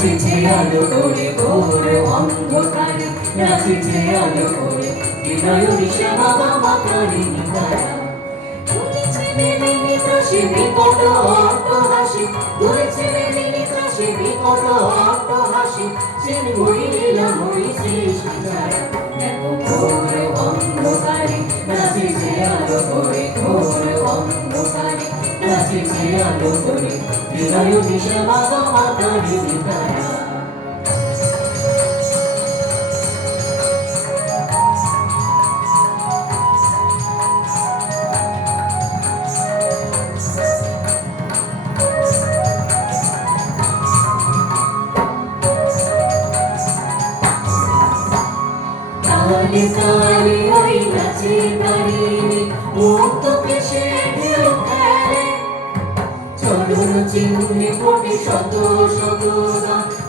আলো করে ঘোর অন্ধকারে নাচিছে আলো করে বিনয় শ্যামা বাবা তারিণী তারা তুলেছে মেদিনী ত্রাসে বিকট অট্ট অন্ধকারে নাচিছে আলো করে ঘোর অন্ধকারে। নাচিছে আলো করে বিনয় শ্যামা বাবা তারিণী তারা তালে তালে ওই নাচে তারিণী মুক্ত কেশে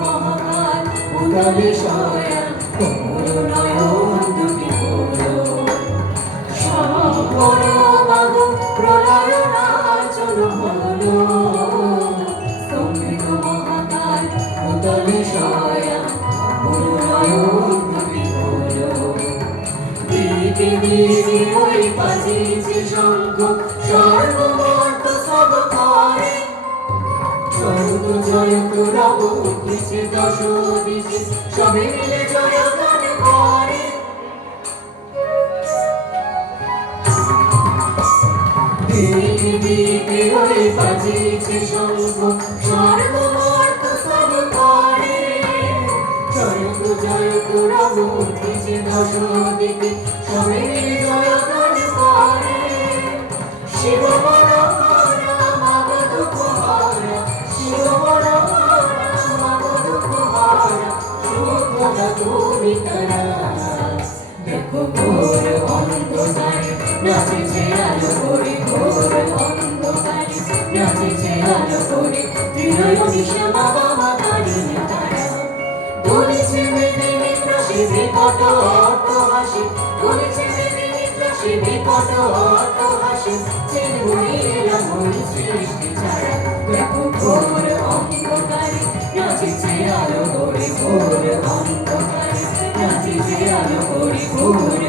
মহাকাল উদালে শয়ন কোমল নয়ন জয়ত রব উঠেছে দশ দিকে সবে মিলে জয় গান করে দিকে দিকে ওই বাজিছে শঙ্খ সর্বমর্ত সব করে জয়ত জয়ত রব উঠেছে দশ দিকে সবে মিলে জয় গান করে শিব ঘোর অন্ধকারে নাচেছে আলো করে ঘোর অন্ধকারে নাচেছে আলো করে ত্রিনয়নী শ্যামা বাবা তারিণী তারা তুলেছে মেদিনী ত্রাসে বিকট অট্ট হাসি তুলেছে মেদিনী ত্রাসে বিকট অট্ট হাসি চেন মহিলা সৃষ্টি ছাড়া দেখো ঘোর করে ঘোর